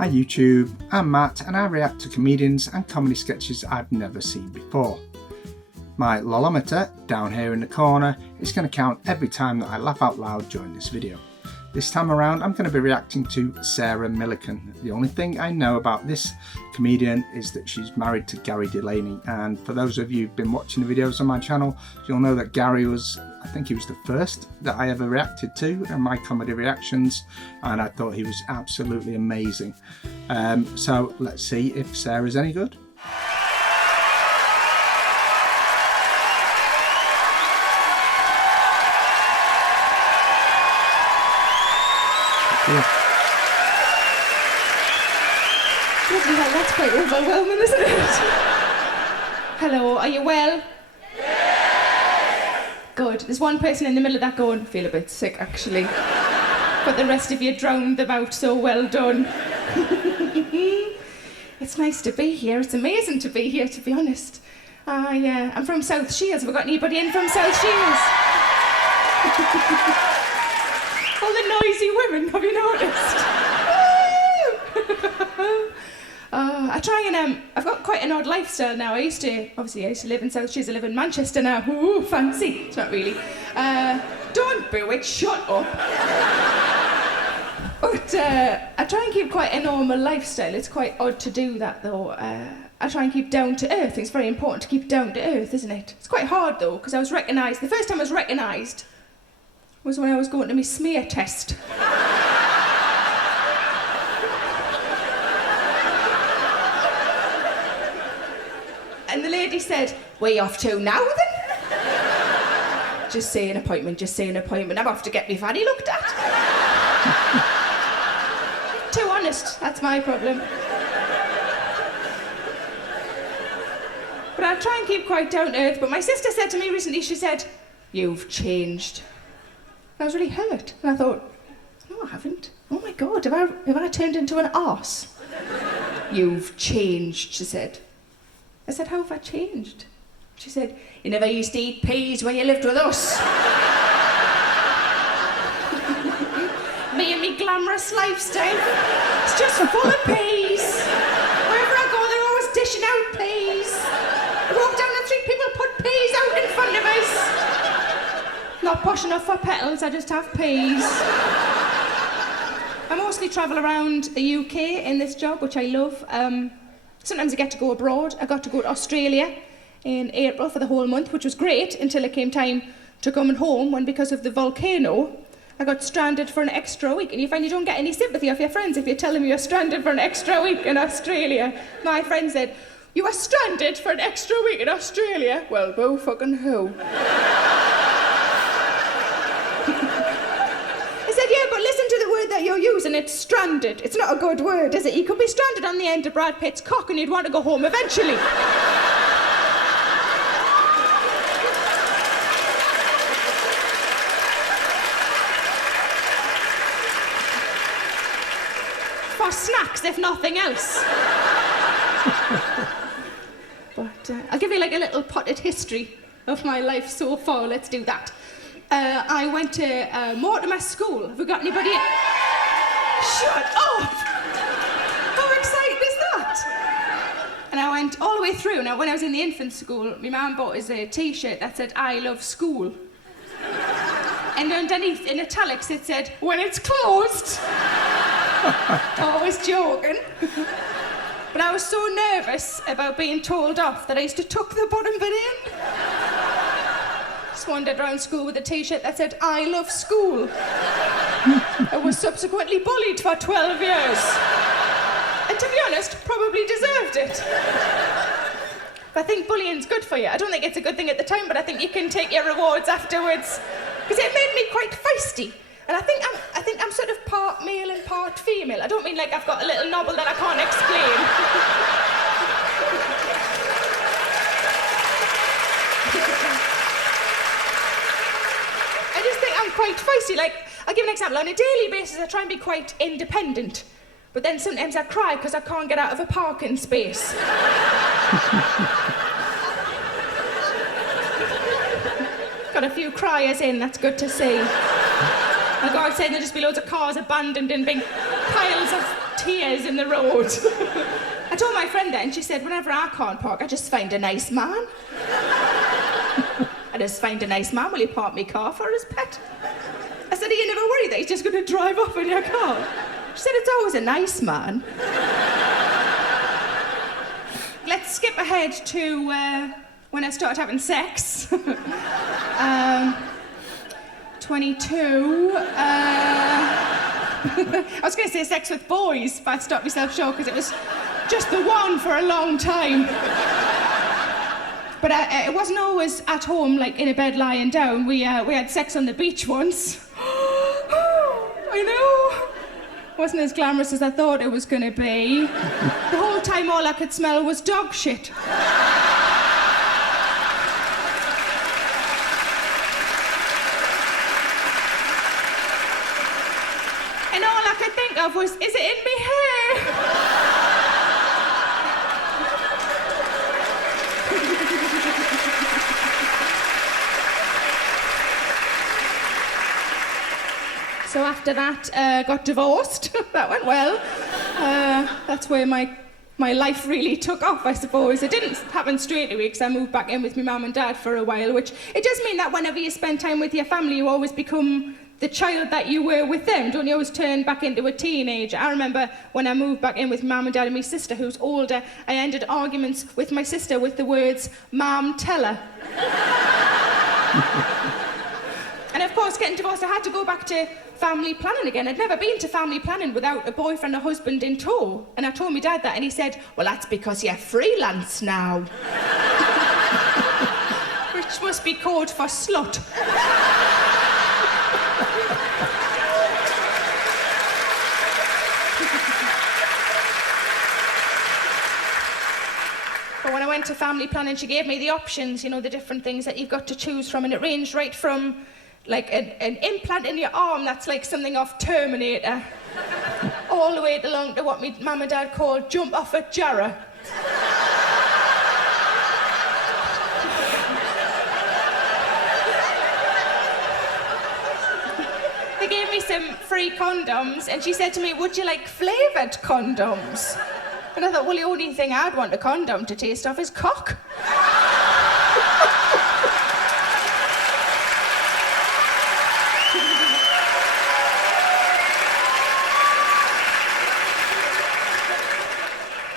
I YouTube, I'm Matt and I react to comedians and comedy sketches I've never seen before. My lolometer, down here in the corner, is going to count every time that I laugh out loud during this video. This time around I'm going to be reacting to Sarah Millican. The only thing I know about this comedian is that she's married to Gary Delaney, and for those of you who've been watching the videos on my channel, you'll know that Gary was, I think he was the first that I ever reacted to in my comedy reactions, and I thought he was absolutely amazing. So let's see if Sarah's any good. Yeah. Bloody hell, that's quite overwhelming, isn't it? Hello, are you well? Yes! Good. There's one person in the middle of that going, feel a bit sick actually. But the rest of you drowned them out, so well done. It's nice to be here. It's amazing to be here, to be honest. I'm from South Shields. Have we got anybody in from South Shields? All the noisy women, have you noticed? I try and, I've got quite an odd lifestyle now. I used to live in South Shields. I live in Manchester now. Ooh, fancy. It's not really. Don't boo it, shut up. But I try and keep quite a normal lifestyle. It's quite odd to do that though. I try and keep down to earth. It's very important to keep down to earth, isn't it? It's quite hard though, because I was recognised. The first time I was recognised was when I was going to my smear test. And the lady said, "Where you off to now then?" Just say an appointment, just say an appointment. I'm off to get me fanny looked at. Too honest, that's my problem. But I try and keep quite down to earth. But my sister said to me recently, she said, "You've changed." I was really hurt, and I thought, no, I haven't. Oh my God, have I turned into an arse? "You've changed," she said. I said, "How have I changed?" She said, "You never used to eat peas when you lived with us." Me and me glamorous lifestyle, it's just full of peas. Wherever I go, they're always dishing out peas. I walk down the street, people put peas out in front of us. Not posh enough for petals, I just have peas. I mostly travel around the UK in this job, which I love. Sometimes I get to go abroad. I got to go to Australia in April for the whole month, which was great until it came time to coming home, when because of the volcano, I got stranded for an extra week. And you find you don't get any sympathy of your friends if you tell them you're stranded for an extra week in Australia. My friend said, "You were stranded for an extra week in Australia?" Well, boo fucking who? I said, "Yeah, but listen to the word that you're using, it's stranded. It's not a good word, is it? You could be stranded on the end of Brad Pitt's cock and you'd want to go home eventually." For snacks, if nothing else. But I'll give you like a little potted history of my life so far. Let's do that. I went to Mortimer School. Have we got anybody? Shut up! How exciting is that? And I went all the way through. Now, when I was in the infant school, my mum bought us a T-shirt that said, "I love school." And underneath, in italics, it said, "When it's closed." Always joking. But I was so nervous about being told off that I used to tuck the bottom bit in. Just wandered around school with a T-shirt that said, "I love school." I was subsequently bullied for 12 years. And to be honest, probably deserved it. But I think bullying's good for you. I don't think it's a good thing at the time, but I think you can take your rewards afterwards. Because it made me quite feisty. And I think I'm sort of part male and part female. I don't mean like I've got a little nobble that I can't explain. I just think I'm quite feisty. Like, I'll give an example. On a daily basis, I try and be quite independent. But then sometimes I cry because I can't get out of a parking space. Got a few criers in, that's good to see. I go outside and there'll just be loads of cars abandoned in big piles of tears in the road. I told my friend that, and she said, whenever I can't park, I just find a nice man. I just find a nice man, will he park my car for his pet? I said, are you never worried that he's just going to drive off in your car? She said, it's always a nice man. Let's skip ahead to when I started having sex. 22. I was going to say sex with boys, but I stopped myself short because it was just the one for a long time. But it wasn't always at home, like in a bed lying down. We had sex on the beach once. I know. Wasn't as glamorous as I thought it was going to be. The whole time all I could smell was dog shit. And all I could think of was, is it in me hair? So after that, got divorced. That went well. That's where my life really took off, I suppose. It didn't happen straight away because I moved back in with my mum and dad for a while, which it does mean that whenever you spend time with your family, you always become the child that you were with them. Don't you always turn back into a teenager? I remember when I moved back in with mum and dad and my sister, who's older, I ended arguments with my sister with the words, "Mum, tell her." And of course, getting divorced, I had to go back to family planning again. I'd never been to family planning without a boyfriend or husband in tow. And I told my dad that, and he said, well, that's because you're freelance now. Which must be code for slut. But when I went to family planning, she gave me the options, you know, the different things that you've got to choose from, and it ranged right from like an implant in your arm that's like something off Terminator, all the way along to what my mum and dad called jump off a jarrah. They gave me some free condoms, and she said to me, would you like flavoured condoms? And I thought, well, the only thing I'd want a condom to taste of is cock.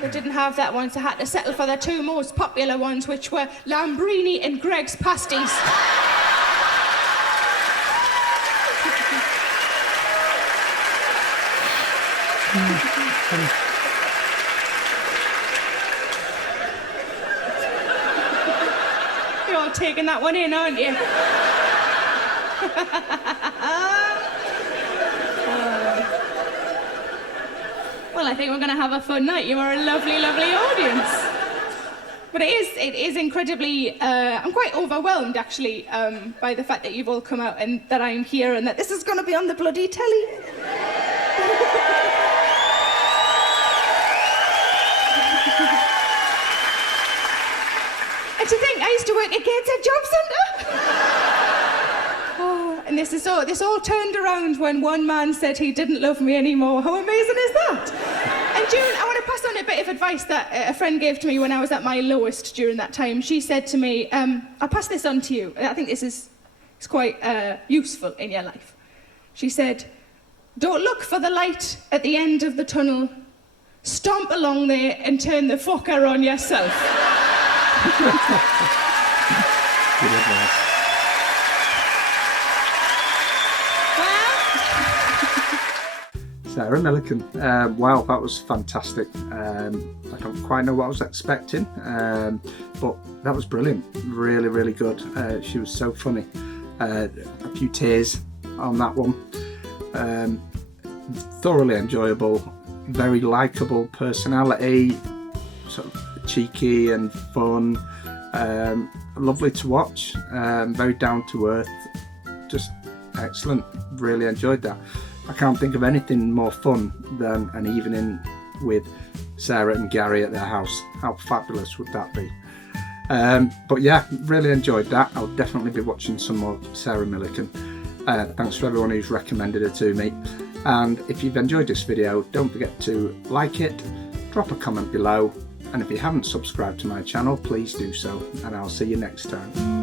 They didn't have that one, so I had to settle for the two most popular ones, which were Lambrini and Greg's pasties. You're all taking that one in, aren't you? Well, I think we're going to have a fun night. You are a lovely, lovely audience. But it is incredibly, I'm quite overwhelmed, actually, by the fact that you've all come out and that I'm here and that this is going to be on the bloody telly. And to think, I used to work at Gateshead Job Centre. And this all turned around when one man said he didn't love me anymore. How amazing is that? And June, I want to pass on a bit of advice that a friend gave to me when I was at my lowest during that time. She said to me, I'll pass this on to you. I think this is quite useful in your life. She said, don't look for the light at the end of the tunnel. Stomp along there and turn the fucker on yourself. Good advice. Sarah Millican. Wow, that was fantastic. I don't quite know what I was expecting, but that was brilliant. Really, really good. She was so funny. A few tears on that one. Thoroughly enjoyable. Very likeable personality. Sort of cheeky and fun. Lovely to watch. Very down to earth. Just excellent. Really enjoyed that. I can't think of anything more fun than an evening with Sarah and Gary at their house. How fabulous would that be? But yeah, really enjoyed that. I'll definitely be watching some more Sarah Millican. Thanks to everyone who's recommended her to me. And if you've enjoyed this video, don't forget to like it, drop a comment below, and if you haven't subscribed to my channel, please do so, and I'll see you next time.